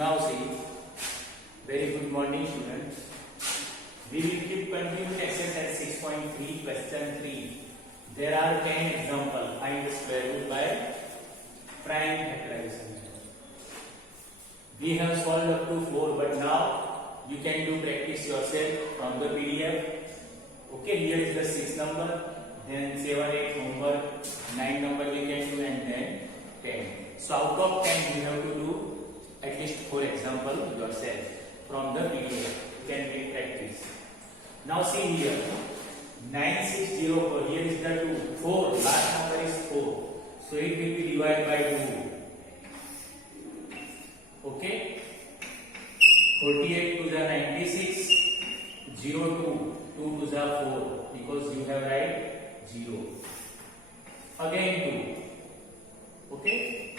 Now see, very good morning students. We will keep continuing exercise 6.3 question 3. There are 10 examples. Find the square root by prime factorization. We have solved up to 4, but now you can do practice yourself from the PDF. Okay, here is the 6 number, then 7, 8 number, 9 number we can do, and then 10. So out of 10 you have to do at least 4 examples yourself from the PDF. You can make practice. Now see here, 9604, here is the 2, 4, last number is 4. So it will be divided by 2. Okay? 48 to the 96, 0 2, 2 to the 4, because you have right 0. Again 2. Okay?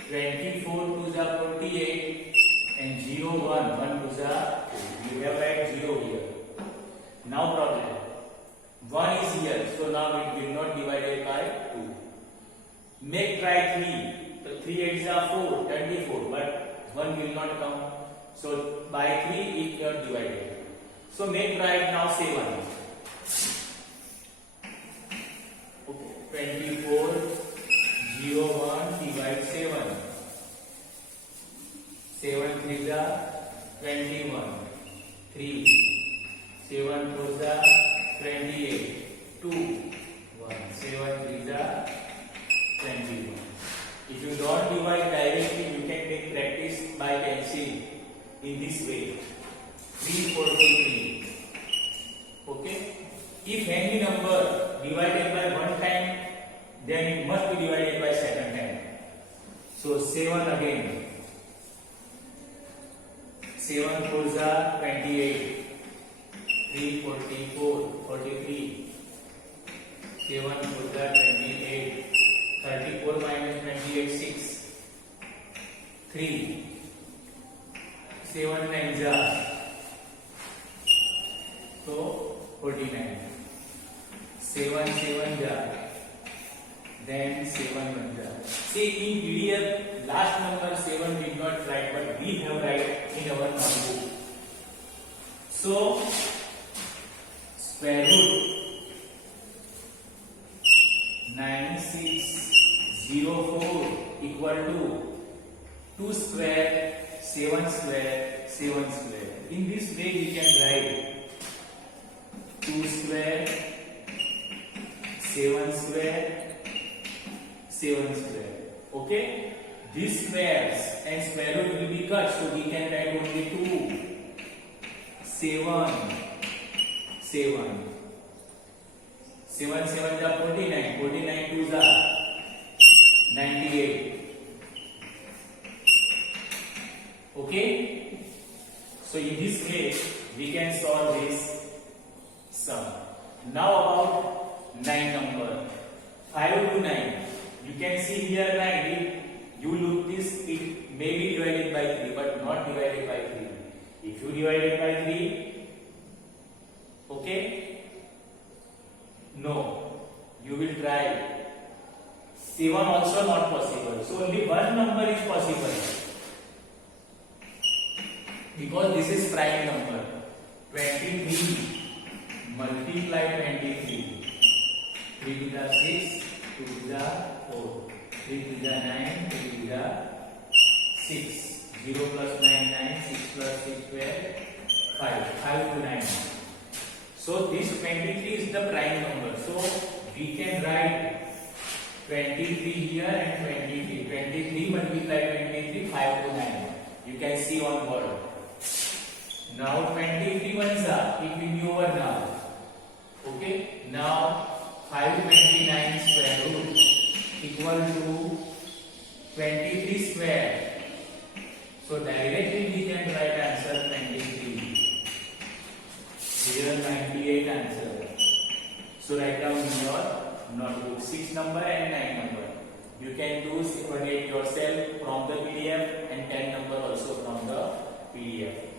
24 to the 48 and 0 1, 1 to the 2. You have right 0 here. Now problem. 1 is here, so now it will not divided by 2. Make try 3. So 3 8s are 4, 24, but 1 will not come. So by 3 it got divided. So make right now 7. Okay. 24 0 1 divide 7. 7 3 is 21. 3. 7 4 is 28. 2 1. 7 3 is 21. If you don't divide directly, you can make practice by pencil in this way. 343. Okay? If any number divided by one time, then it must be divided by second time. So 7 again. 7 4 is 28. 3 44 43. 7 4 is 28. 34 minus 28 6. 3. 7 9 is so 49. 7 7 then 7 1 is. See in PDF last number 7 did not write, but we have write in our notebook. So square root 9604 equal to 2 square 7 square 7 square. In this way we can write 2 square 7 square 7 square. Okay? These squares and square root will be cut, so we can write only 2 7 7. 7 7 is 49. 49 2 is 98. Okay? So in this way we can solve this sum. Now about 9 number. 5 to 9. You can see here 9. If you look this, it may be divided by 3, but not divided by 3. If you divide it by 3, okay? No. You will try. 7 also not possible. So only one number is possible. Because this is prime number. 23 multiply 23. 3 to the 6, 2 to the 4, 3 to the 9, 3 to the 6. 0 plus 9 9, 6 plus 6 12, 5. 5 to 9. So this 23 is the prime number. So we can write 23 here and 23. 23 multiply 23, 5 to 9. You can see on board. Now 23 ones are, it will be over now. Okay? Now 529 square root equal to 23 square. So directly we can write answer 23. Here 98 answer. So write down in your notebook 6 number and 9 number. You can do separate yourself from the PDF and 10 number also from the PDF.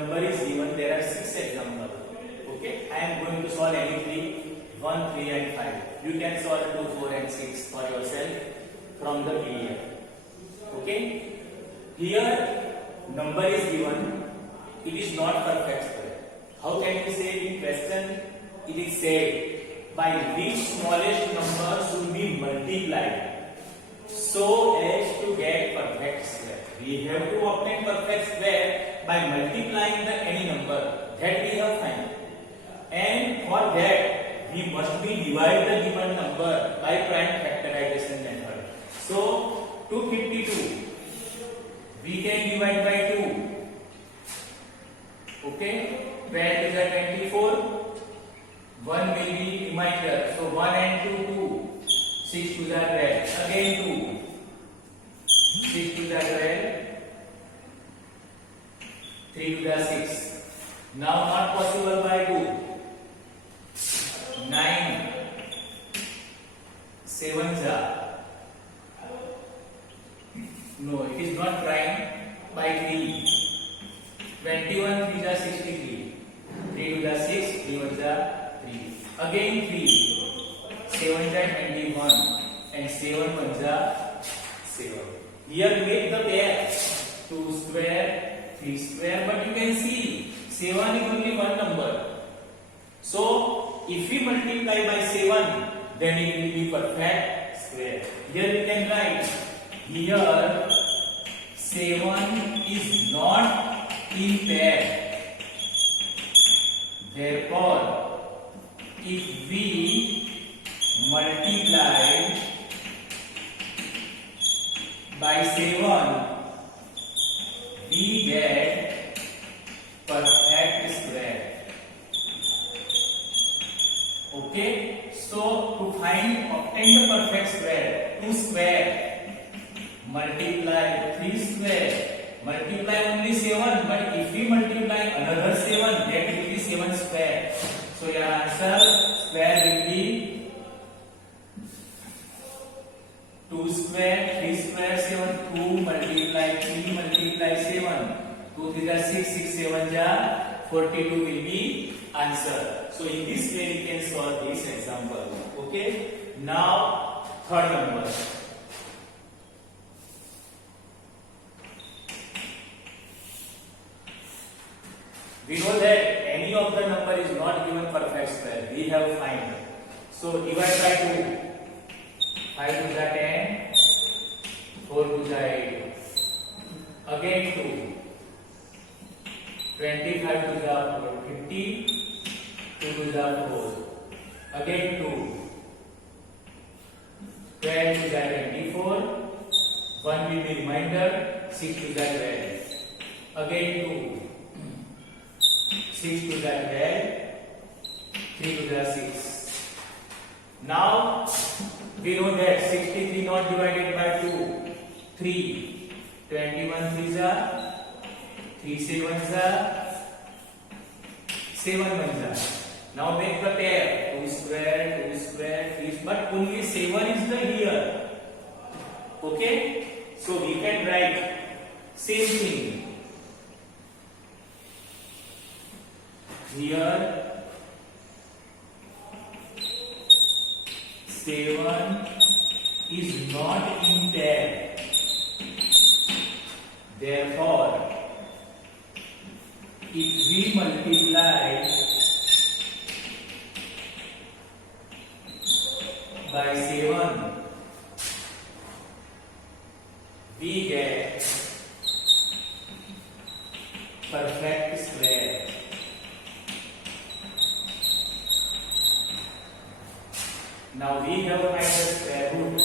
number is given, there are 6 examples. Okay, I am going to solve any 3, 1, 3 and 5. You can solve 2, 4 and 6 for yourself from the PDF. Okay, here number is given, it is not perfect square. How can we say in question? It is said, by which smallest number should be multiplied so as to get perfect square. We have to obtain perfect square by multiplying the any number that we have found, and for that we must be divide the given number by prime factorization method. So 252 we can divide by 2. Okay, 12 is a 24. 1 will be remainder. So 1 and 2, 2. 6 to the 12. Again 2. 6 to the 12. 3 to the 6. Now not possible by 2. 9. 7 ja. No, it is not prime by 3. 21 3 ja 63. 3 to the 6, 3 1 ja 3. Again 3. 7 ja 21 and 7 1 ja 7. Here make the pair 2 square, 3 square, but you can see 7 is only one number. So if we multiply by 7, then it will be perfect square. Here we can write, here 7 is not in pair. Therefore, if we multiply by 7, we get perfect square. Okay, so to obtain the perfect square, 2 square multiply 3 square, multiply only 7, but if we multiply another 7, that will be 7 square. So your answer square will be 2 square, 3 square, 7, 2 multiply 3 multiply 7, 2 3 are 6, 6 7 are 42 will be answer. So in this way we can solve this example. Okay. Now third number. We know that any of the number is not given perfect square. We have find. So divide by 2. 5 to the 10, 4 to the 8. Again 2. 25 to the 50, 2 to the 4. Again 2. 12 to the 24. 1 will be remainder. 6 to the 12. Again 2. 6 to the 12, 3 to the 6. Now we know that 63 not divided by 2, 3. 21 3 are 3 7 are 7 1 are. Now make the pair 2 square, 2 square, 3, but only 7 is the here. Okay, so we can write same thing. Here 7 is not in pair. Therefore, if we multiply by 7, we get perfect square. Now we have find the square root.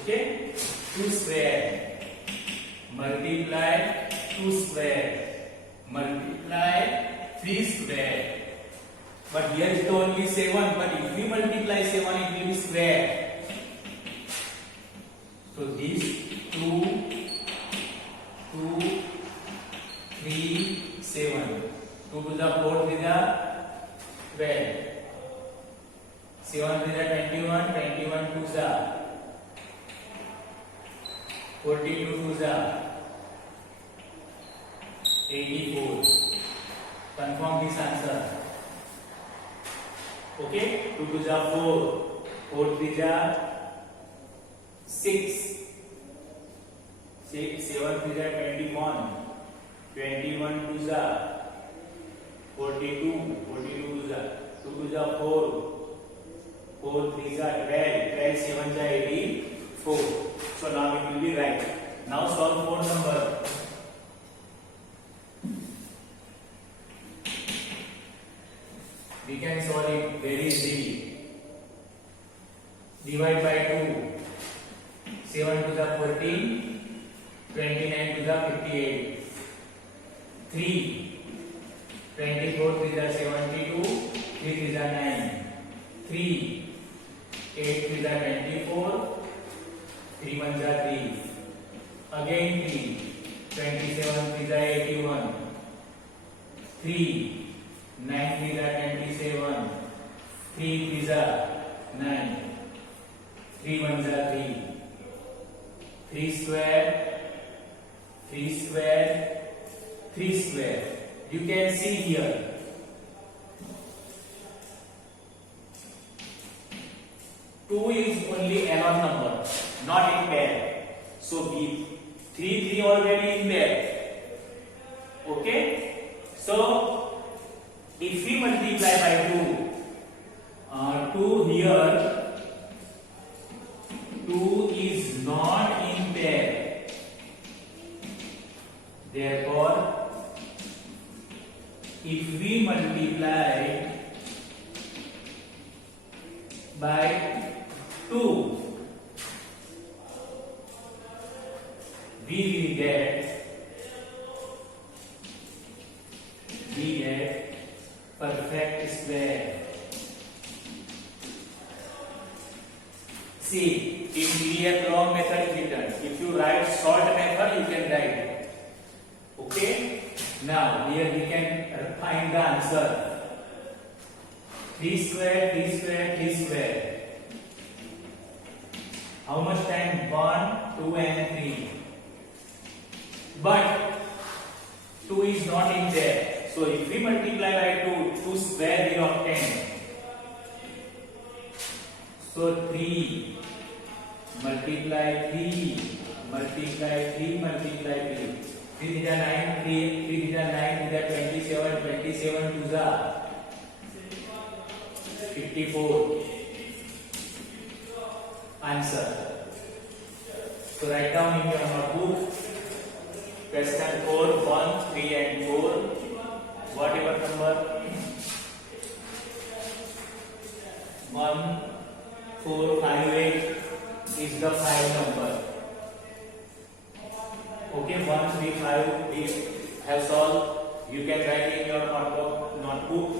Okay, 2 square multiply 2 square multiply 3 square. But here is the only 7. But if we multiply 7, it will be square. So this 2, 2, 3, 7. 2 to the 4 is the 12. 7 3 21, 21 2 जा 42 2 जा 84. Confirm this answer. Okay, 2 2 जा 4, 4 3 जा 6, 7 3 जा 21, 21 2 जा 42, 42 2 जा 2 2 जा 4, 4 3 जा 12, 12 7 जा 84. So now it will be right. Now solve 4 number. We can solve it very easily. Divide by 2. 7 to the 14, 29 to the 58. 3. 24 to the 72, 3 to the 9. 3. 8 to the 24, 3 1 the 3. Again 3. 27 to the 81. 3. 9 3 the 27, 3 3 the 9, 3 1 the 3, 3 square, 3 square, 3 square. You can see here. Two is only odd number, not in pair. So B 3 already in pair. Okay. So if we multiply by 2, 2 here, 2 is not in pair. Therefore, if we multiply by 2, we will get perfect square. See, in PDF long method is written. If you write short method, you can write it. Okay? Now, here we can find the answer. 3 square, 3 square, 3 square. How much time? 1, 2 and 3. But 2 is not in there. So if we multiply by 2, 2 square will obtain. So 3 multiply 3 multiply 3 multiply 3. 3 is 9, 3 is 9 is 27, 27 to the 54. Answer. So write down in your notebook. Question 4, 1, 3 and 4. Whatever number 1, 4, 5, 8 is the 5 number. Okay, 1, 3, 5 we have solved. You can write in your notebook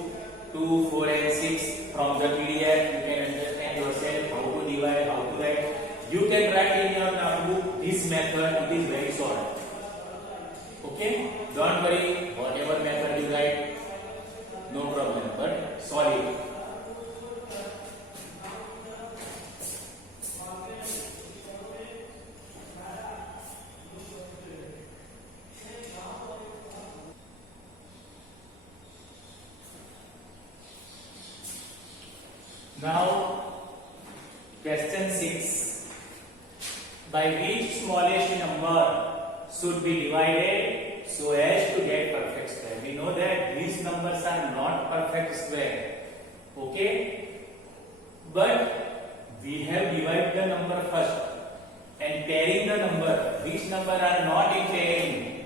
2, 4 and 6 from the PDF. You can understand yourself how to divide, how to write. You can write in your notebook this method. It is very short. Okay, don't worry, whatever method you write, no problem, but solve it. Now, question 6. By which smallest number should be divided so as to get perfect square? We know that these numbers are not perfect square. Okay? But we have divided the number first and pairing the number. Which number are not in pairing?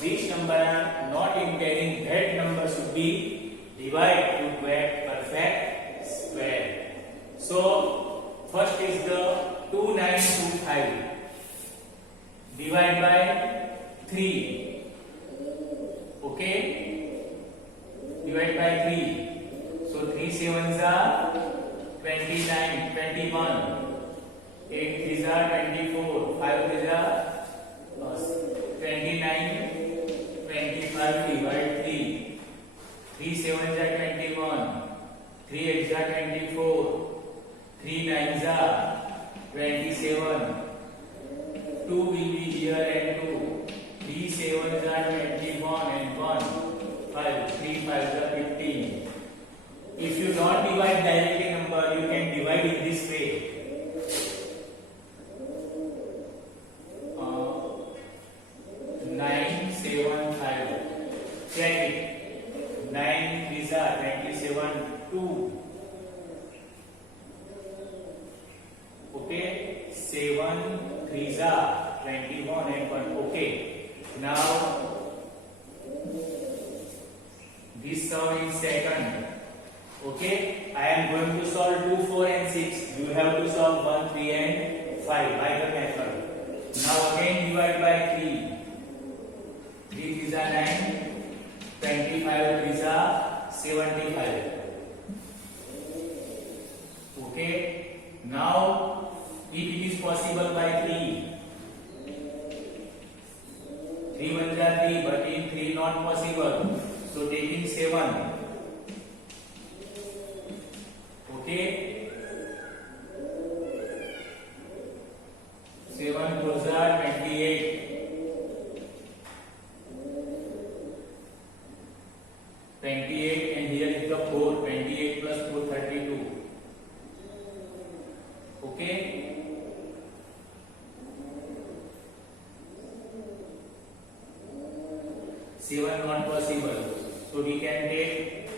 Which number are not in pairing? That number should be divided to get perfect square. So first is the 2925. Divide by 3. Okay? Divide by 3. So 3 sevens are 29, 21. 8 threes are 24. 5 threes are 29. 25 divide 3. 3 sevens are 21. 3 8s are 24, 3 9s are 27, 2 will be here and 2, 3 7s are 21 and 1, 5, 3 5s are 15. If you don't divide directly number, you can divide in this way. 9 7 5. Check it. 9 3s are 27, 2. Okay. 7 3s are 21 and 1. Okay. Now this sum is second. Okay, I am going to solve 2, 4 and 6. You have to solve 1, 3 and 5 by the method. Now again divide by 3. 3 3s are 9, 25 3s are 75. Okay, now if it is possible by 3. 3 1s are 3, but in 3 not possible. So taking 7. Okay, 7 4s are 28, 28 and here is the 4, 28 plus 4 32. Okay, seven not possible, so we can take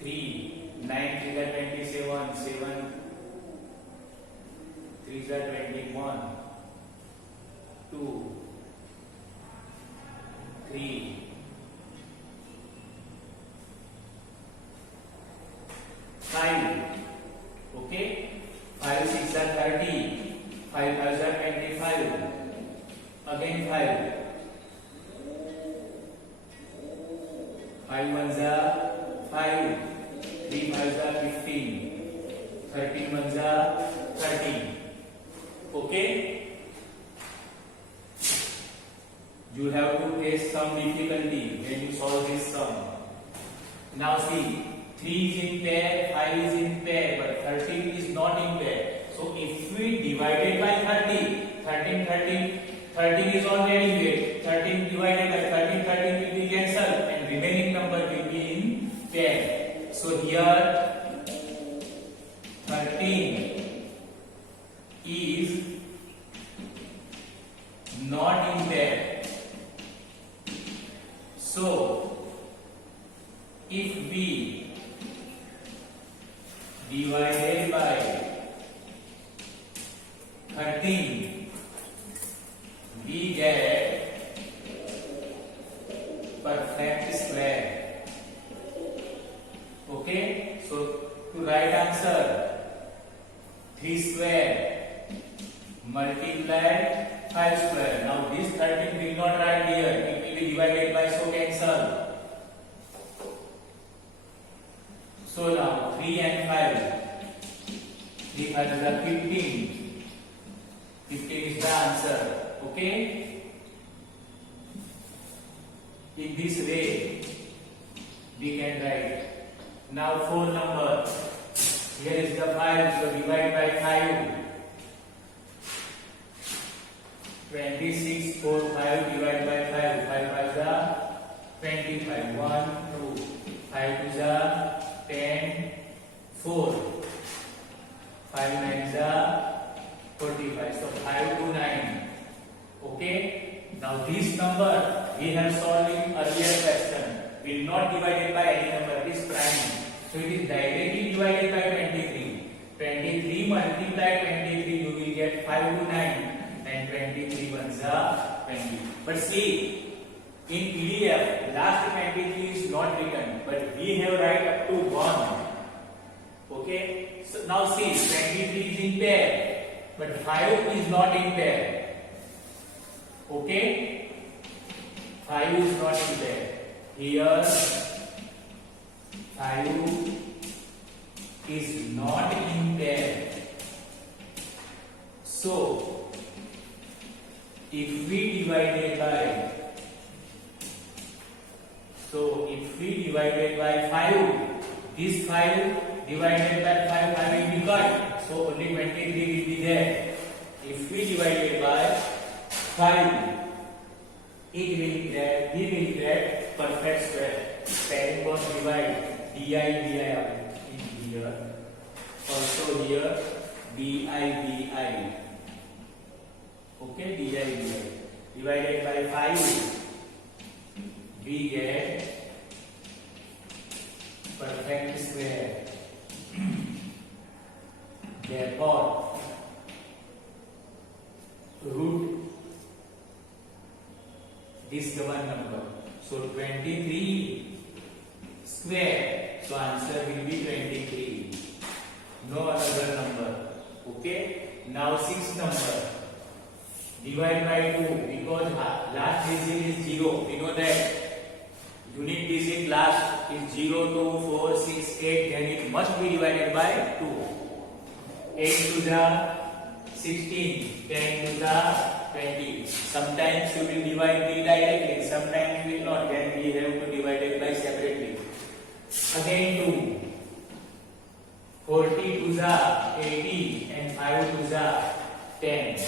3, 9 3s are 27, 7 3s are 21, 2, 3, 5. Okay, 5 6 are 30, 5 5s are 25, again 5, 5 1s are 5, 3 5s are 15, 13 1s are 30. Okay, you have to face some difficulty when you solve this sum. Now see, 3 is in pair, 5 is in pair, but 13 is not in pair. So if we divide it by 30, 13 is already there. 13 divided by 13 will be cancelled and remaining number will be in pair. So here 13 is not in pair. So if we divided by 13, we get perfect square. Okay, so to write answer, 3 square multiplied 5 square. Now this 13 will not write here, it will be divided by, so cancel. So now 3 and 5, 3 5 is 15. 15 is the answer. Okay, in this way we can write. Now 4 number, here is the 5, so divide by 5. 26 4 5 divide by 5, 5 5 is 25, 1 2, 5 is 10, 4, 5 9 is 45, so 5 to 9. Okay, now this number we have solved in earlier question, will not divided by any number, it is prime, so it is directly divided by 23. 23 multiplied 23, you will get 5 to 9 and 23 ones are 20. But see, in PDF last 23 is not written, but we have write up to 1. Okay, so now see, 23 is in pair, but 5 is not in pair. Okay, 5 is not in pair. Here 5 is not in pair. So if we divide it by So if we divided by 5, this 5 divided by 5 will be cut. So only 23 will be there. If we divided by 5, we will get perfect square. Parent was divide di in here. Also here bi. Okay, di. Divided by 5, we get perfect square. Therefore, root this given number. So 23 square. So answer will be 23. No other number. Okay. Now 6 number. Divide by 2 because last digit is 0. We know that unit digit last is 0, 2, 4, 6, 8. Then it must be divided by 2. 8 to the 16, 10 to the 20. Sometimes you will divide it directly, sometimes you will not. Then we have to divide it by separately. Again 2. 40 to the 80 and 5 to the 10.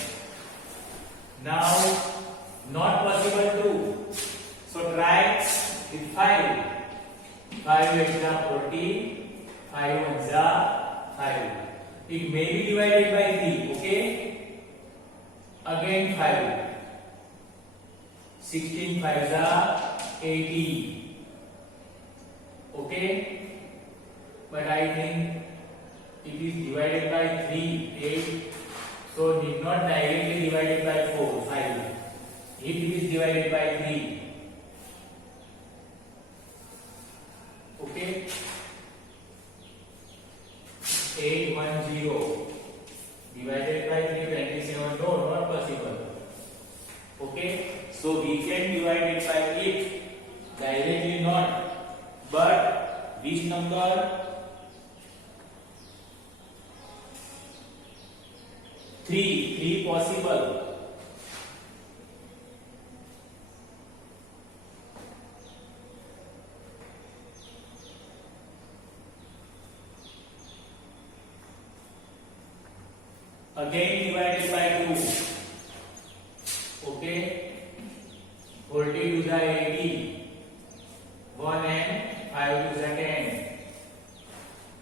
Now not possible to. So try with 5. 5 is the 40. 5 is the 5. It may be divided by 3. Okay. Again 5. 16 5 is 80. Okay. But I think it is divided by 3, 8. So need not directly divided by 4, 5. If it is divided by 3. Okay. 810 divided by 327. No, not possible. Okay. So we can divide it by 8. Directly not. But this number 3 possible. Again divided by 2. Okay. 40 to the 80. 1 and 5 to the 10.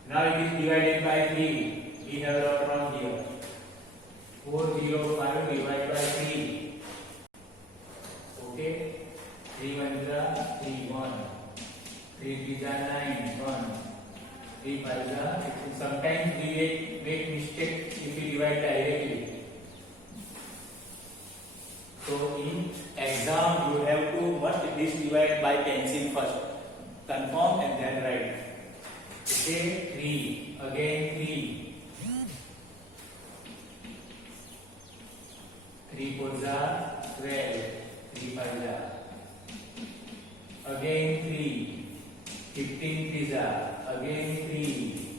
Now it is divided by 3. We have wrote from here. 405 divided by 3. Okay. 3 1 is 3 1. 3 is 9 1. 3 5 is sometimes we make mistake if we divide directly. So in exam you have to must this divide by pencil first. Confirm and then write. Okay. 3 again 3. 3 4 12. 3 5 again 3. 15 3 again 3.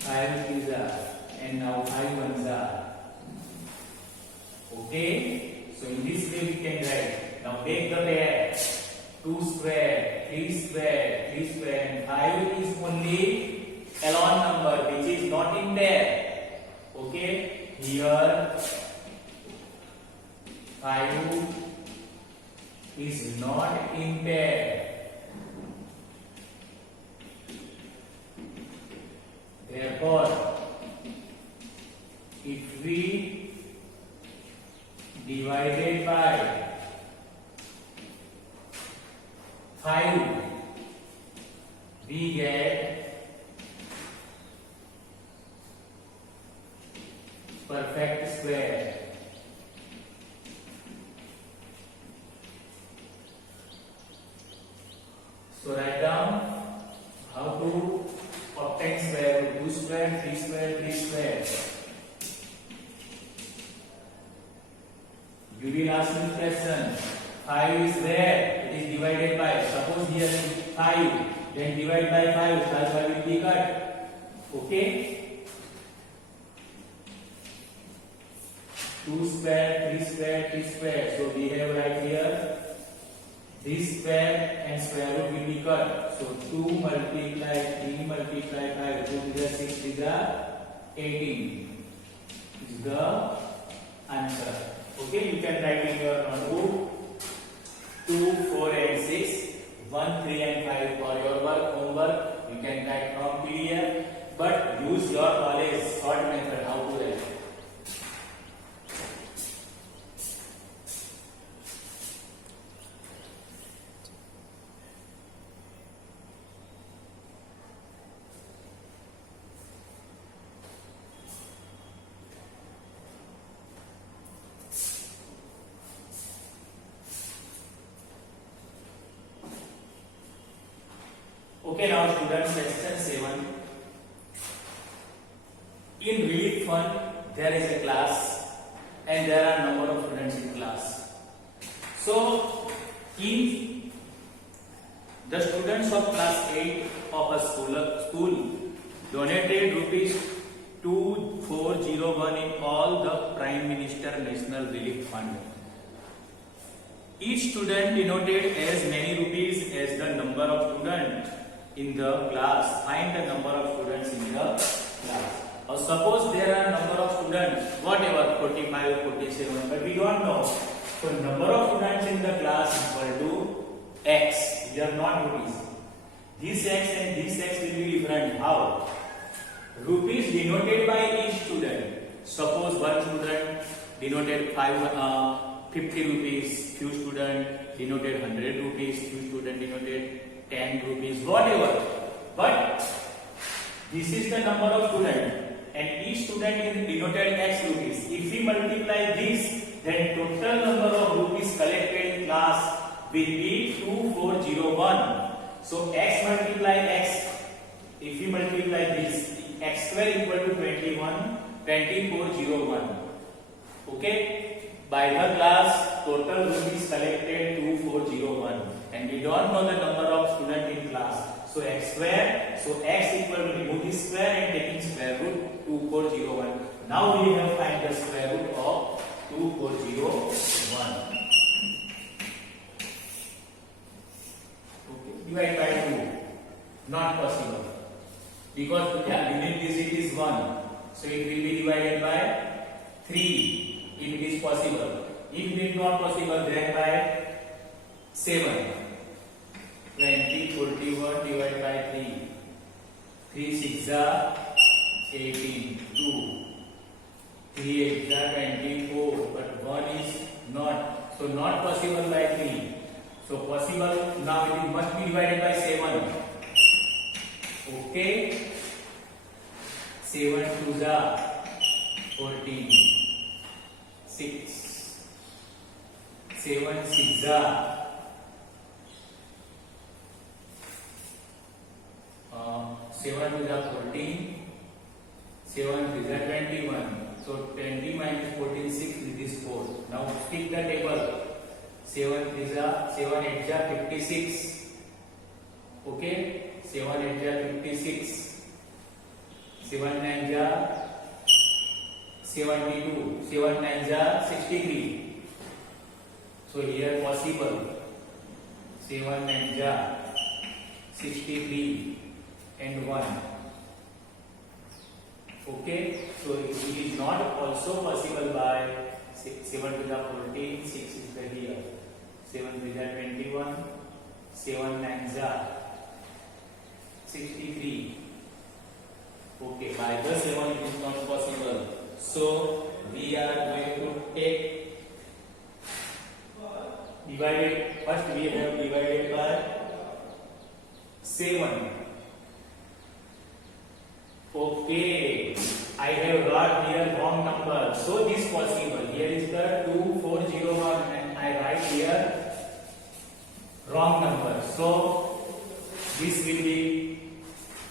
5 3 and now 5 1 Okay. So in this way we can write. Now make the pair. 2 square, 3 square, 3 square and 5 is only alone number which is not in there. Okay. Here 5 is not in pair. Therefore, if we divided by 5, we get perfect square. So write down how to obtain square root. 2 square, 3 square, 3 square. You will ask me question. 5 is where? It is divided by. Suppose here is 5. Then divide by 5. 5 will be cut. Okay? 2 square, 3 square, 3 square. So we have right here This square and square root will be cut. So 2 multiply 3 multiply 5, 2 to the 6 to the 18 is the answer. Okay, you can write in your notebook 2, 4 and 6, 1, 3 and 5 for your work, homework. You can write from PDF, but use your knowledge short method how to write. Okay, now students, question 7. In relief fund, there is a class and there are number of students in class. So, in the students of class 8 of a school donated rupees 2401 in all the Prime Minister National Relief Fund. Each student denoted as many rupees as the number of students in the class. Find the number of students in the class. Or suppose there are number of students, whatever, 45, 47, but we don't know. So number of students in the class equal to x. We are not rupees. This x and this x will be different. How? Rupees denoted by each student. Suppose one student denoted 50 rupees, few student denoted 100 rupees, few student denoted 10 rupees, whatever. But this is the number of students and each student is denoted x rupees. If we multiply this, then total number of rupees collected in class will be 2401. So x multiply x. If we multiply this, x square equal to 2401. Okay. By the class, total rupees collected 2401, and we don't know the number of students in class. So x square, so x equal to remove this square and taking square root 2401. Now we have find the square root of 2401. Okay, divide by 2. Not possible because the unit digit is 1, so it will be divided by 3. If it is possible. If it is not possible, then by 7. 20, 41 divided by 3. 3 6 are 18. 2. 3 8 are 24. But 1 is not. So not possible by 3. So possible, now it must be divided by 7. Okay. 7 2 are 14. 6 7 6 are 7 to the 14, 7 to the 21. So 20 minus 14, 6 is 4. Now stick the table. 7 is a 7 8 is 56. Okay, 7 8 is 56. 7 9 is 72, 7 9 is 63. So here possible 7 9 is 63 and 1. Okay, so it is not also possible by 7 to the 14, 6 is the here, 7 to the 21, 7 9 is 63. Okay, by the 7 it is not possible. So we are going to take divided. First we have divided by 7. Okay, I have got here wrong number. So this possible. Here is the 2401 and I write here wrong number. So this will be,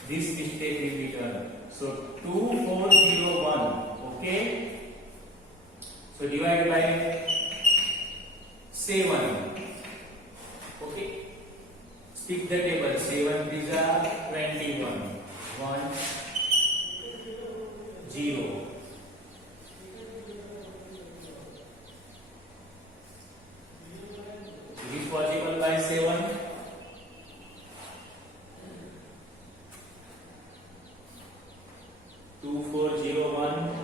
this mistake will be done. So 2401. Okay. So divide by 7. Okay. Stick the table. 7 is 21. 1 0. It is possible by 2401.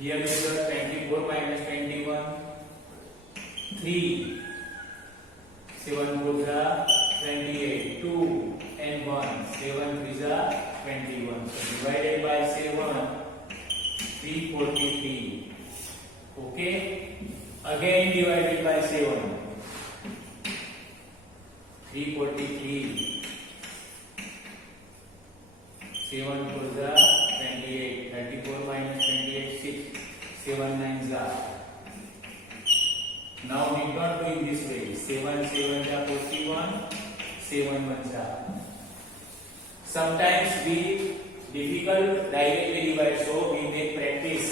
Here is the 24 minus 21. 3. 7 4 are 28. 2 and 1. 7 3 are 21. So divided by 7. 343. Okay. Again divided by 7. 343. 7 4 are 28. 34 minus 28 6. 7 9 are. Now we not do in this way. 7 7 are 41. 7 1 are. Sometimes we difficult directly divide, so we make practice.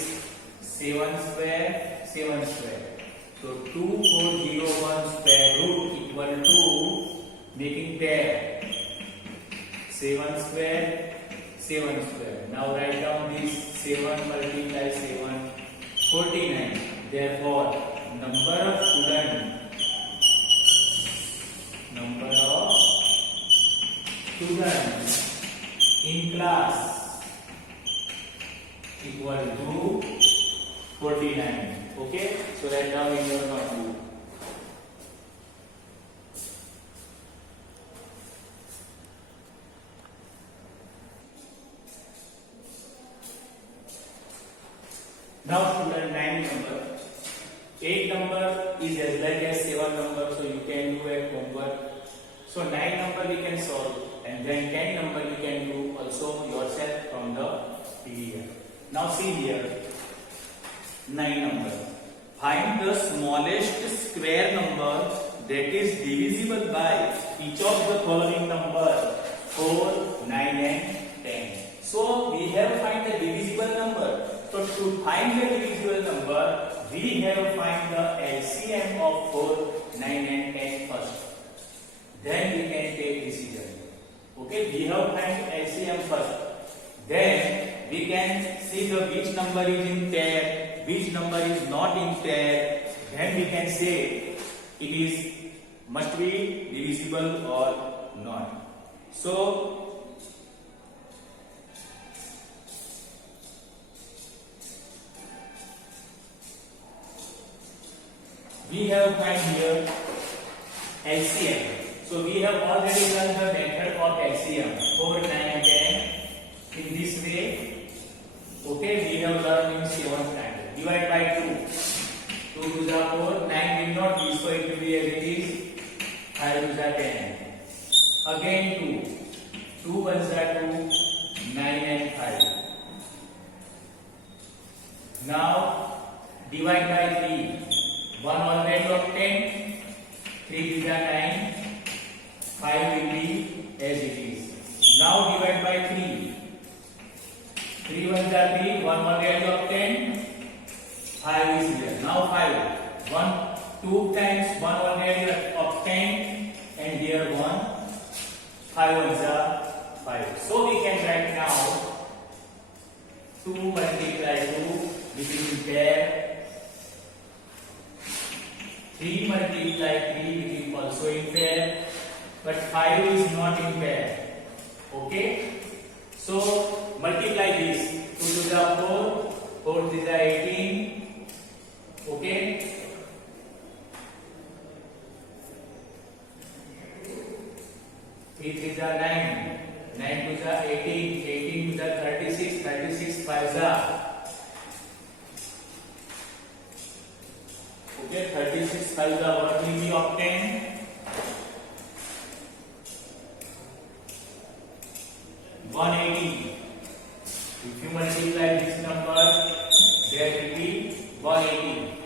7 square 7 square. So 2401 square root equal to making pair. 7 square 7 square. Now write down this 7 multiply 7 49. Therefore number of students in class equal to 49. Okay, so write down in your notebook. Now student 9 number. 8 number is as like as 7 number, so you can do a homework. So 9 number we can solve, and then 10 number you can do also yourself from the PDF. Now see here, 9 number. Find the smallest square number that is divisible by each of the following number 4, 9 and 10. So we have find the divisible number. So to find the divisible number, we have find the LCM of 4, 9 and 10 first. Then we can take decision. Okay, we have find LCM first. Then we can see the which number is in pair, which number is not in pair. Then we can say it is must be divisible or not. So we have find here LCM. So we have already learned the method of LCM 4, 9 and 10 in this way. Okay, we have learned in 7th standard. Divide by 2. 2 to the 4, 9 will not be, so it will be as it is. 5 to the 10. Again 2. 2 1s are 2, 9 and 5. Now divide by 3. 1 already obtained, 3 to the 9, 5 will be as it is. Now divide by 3. 3 1s are 3, 1 already obtained, 5 is here. Now 5. 2 times 1 already obtained, and here 1. 5 1s are 5. So we can write now 2 multiply 2, which is in pair. 3 multiply 3, which is also in pair, but 5 is not in pair. Okay, so multiply this. 2 to the 4, 4 to the 18. Okay, 3 to the 9, 9 to the 18, 18 to the 36, 36 5 are. Okay, 36 5 what will be obtained? 180. If you multiply this number, there will be 180.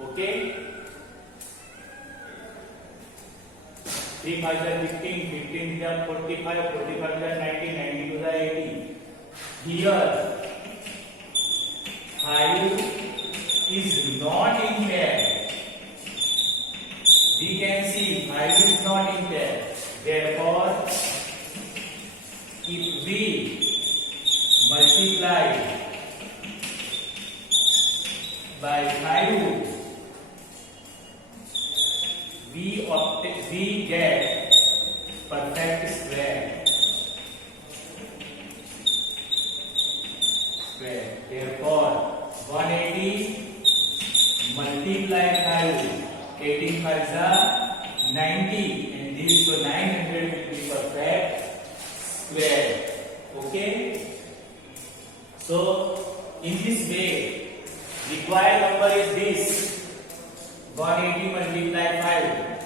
Okay. 3 5 is 15, 15 is 45, 45 is 90, 90 to the 80. Here 5 is not in pair. We can see 5 is not in pair. Therefore, if we multiply by 5, we get perfect square. This, so 900 will be perfect square. Okay. So in this way, required number is this 180 multiplied 5.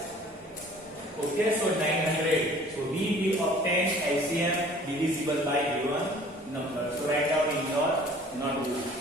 Okay, so 900. So we will obtain LCM divisible by given number. So write down in your notebook.